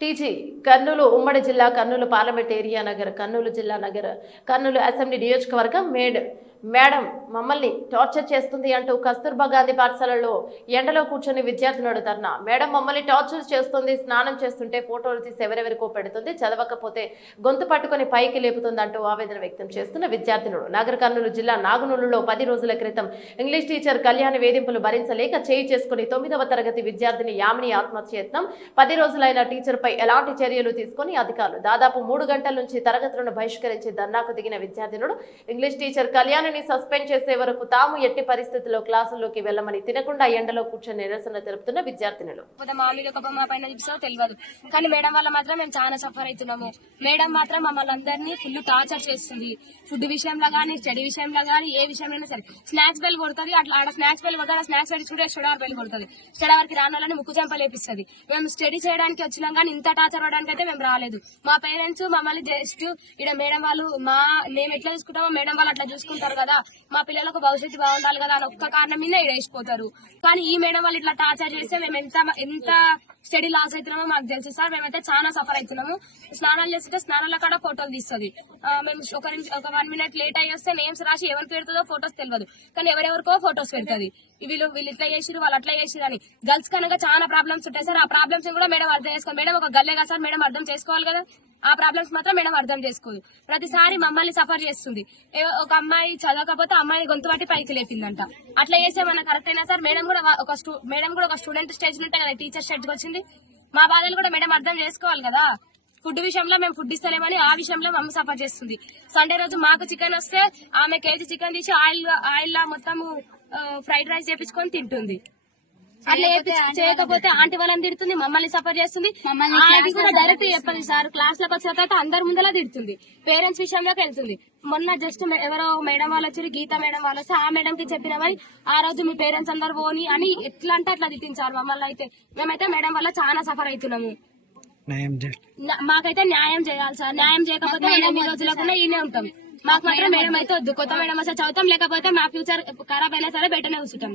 TG Kurnool ఉమ్మడి జిల్లా Kurnool parliament area Nagar Kurnool జిల్లా నగర్ కర్నూలు అసెంబ్లీ నియోజకవర్గం మేడం మమ్మల్ని టార్చర్ చేస్తుంది అంటూ కస్తూర్బా గాంధీ పాఠశాలలో ఎండలో కూర్చొని విద్యార్థినుడు ధర్నా. మేడం మమ్మల్ని టార్చర్ చేస్తుంది, స్నానం చేస్తుంటే ఫోటోలు తీసి ఎవరెవరికో పెడుతుంది, చదవకపోతే గొంతు పట్టుకుని పైకి లేపుతుంది అంటూ ఆవేదన వ్యక్తం చేస్తున్న విద్యార్థినుడు. నగర్ కర్నూలు జిల్లా నాగునూలులో 10 రోజుల క్రితం ఇంగ్లీష్ టీచర్ కళ్యాణి వేధింపులు భరించలేక చేయి చేసుకుని 9వ తరగతి విద్యార్థిని యామిని ఆత్మహత్యయత్నం. 10 రోజులైన టీచర్ పై ఎలాంటి చర్యలు తీసుకుని అధికారులు దాదాపు 3 గంటల నుంచి తరగతులను బహిష్కరించి ధర్నాకు దిగిన విద్యార్థినుడు ఇంగ్లీష్ టీచర్ కళ్యాణిని సస్పెండ్ చేసే వరకు తాము ఎట్టి పరిస్థితుల్లో క్లాసుల్లోకి వెళ్లమని తినకుండా ఎండలో కూర్చొని నిరసన తెలుపుతున్న విద్యార్థినులు. తెలియదు కానీ మేడం వల్ల మాత్రం మేము చాలా సఫర్ అవుతున్నాము. మేడం మాత్రం మమ్మల్ని అందరినీ ఫుల్ టార్చర్ చేస్తుంది. ఫుడ్ విషయంలో గానీ, స్టడీ విషయంలో గానీ, ఏ విషయంలో సరే. స్నాక్స్ బెల్ కొడుతుంది, అట్లా ఆడ స్నాక్స్ బెల్ కొడుతుంది, స్నాక్స్ బెల్ చూడే స్టడీ బెల్ కొడుతుంది. స్టడీ వరకు రాని వాళ్ళని ముక్కు చెంపలేపిస్తుంది. మేము స్టడీ చేయడానికి వచ్చినాం కానీ ఇంత టార్చర్ అవ్వడానికి అయితే మేము రాలేదు. మా పేరెంట్స్ మమ్మల్ని జస్ట్ ఇక్కడ మేడం వాళ్ళు మేము ఎట్లా చూసుకుంటామో మేడం వాళ్ళు అట్లా చూసుకుంటారు కదా, మా పిల్లలకు భవిష్యత్తు బాగుండాలి కదా అని ఒక్క కారణం మీద వేసిపోతారు. కానీ ఈ మేడం వాళ్ళు ఇట్లా టార్చర్ చేస్తే మేము ఎంత స్టడీ లాస్ అవుతున్నామో మాకు తెలుసు సార్. మేమైతే చాలా సఫర్ అవుతున్నాము. స్నానాలు చేస్తుంటే స్నానాల కాడ ఫోటోలు తీస్తుంది. మేము ఒక 1 minute లేట్ అయ్యి వస్తే నేమ్స్ రాసి ఎవరికి పెడుతుందో ఫోటోస్ తెలియదు, కానీ ఎవరెవరికో ఫోటోస్ పెడుతుంది. వీళ్ళు ఇట్లా చేసిరు, వాళ్ళు అట్లా చేసిరు అని. గర్ల్స్ కనుక చాలా ప్రాబ్లమ్స్ ఉంటాయి సార్. ఆ ప్రాబ్లమ్స్ కూడా మేడం అర్థం చేసుకోవాలి. మేడం ఒక గల్లే కదా సార్, మేడం అర్థం చేసుకోవాలి కదా. ఆ ప్రాబ్లమ్స్ మాత్రం మేడం అర్థం చేసుకోదు. ప్రతిసారి మమ్మల్ని సఫర్ చేస్తుంది. ఒక అమ్మాయి చదవకపోతే అమ్మాయి గొంతు పట్టి పైకి లేపిందంట. అట్లా చేసే మన కరెక్ట్ అయినా సార్. మేడం కూడా ఒక స్టూడెంట్ స్టేజ్ ఉంటాయి కదా, టీచర్ స్టేజ్కి వచ్చింది. మా బాధలు కూడా మేడం అర్థం చేసుకోవాలి కదా. ఫుడ్ విషయంలో మేము ఫుడ్ ఇస్తలేమని ఆ విషయంలో మమ్మల్ని సఫర్ చేస్తుంది. సండే రోజు మాకు చికెన్ వస్తే ఆమె కేజీ చికెన్ తీసి ఆయిల్ లా మొత్తం ఫ్రైడ్ రైస్ చేపించుకొని తింటుంది. అట్లా చేయకపోతే ఆంటీ వాళ్ళని తిడుతుంది, మమ్మల్ని సఫర్ చేస్తుంది. అది కూడా డైరెక్ట్ చెప్పదు సార్. క్లాస్ లోకి వచ్చిన తర్వాత అందరి ముందలా తిడుతుంది. పేరెంట్స్ విషయంలోకి వెళ్తుంది. మొన్న జస్ట్ ఎవరో మేడం వాళ్ళు వచ్చి గీత మేడం వాళ్ళు వస్తే ఆ మేడం కి చెప్పినవని ఆ రోజు మీ పేరెంట్స్ అందరు పోని అని ఎట్లా అంటే అట్లా తిట్టింది సార్ మమ్మల్ని. అయితే మేమైతే మేడం వల్ల చాలా సఫర్ అవుతున్నాము. మాకైతే న్యాయం చేయాలి సార్. న్యాయం చేయకపోతే ఈ రోజులకుండా ఈయనే ఉంటాం. మాకు మాత్రం మేడం అయితే వద్దు. కొత్త మేడం వస్తే చదువుతాం, లేకపోతే మా ఫ్యూచర్ ఖరాబ్ అయినా సరే బయటనే కూర్చుంటాం.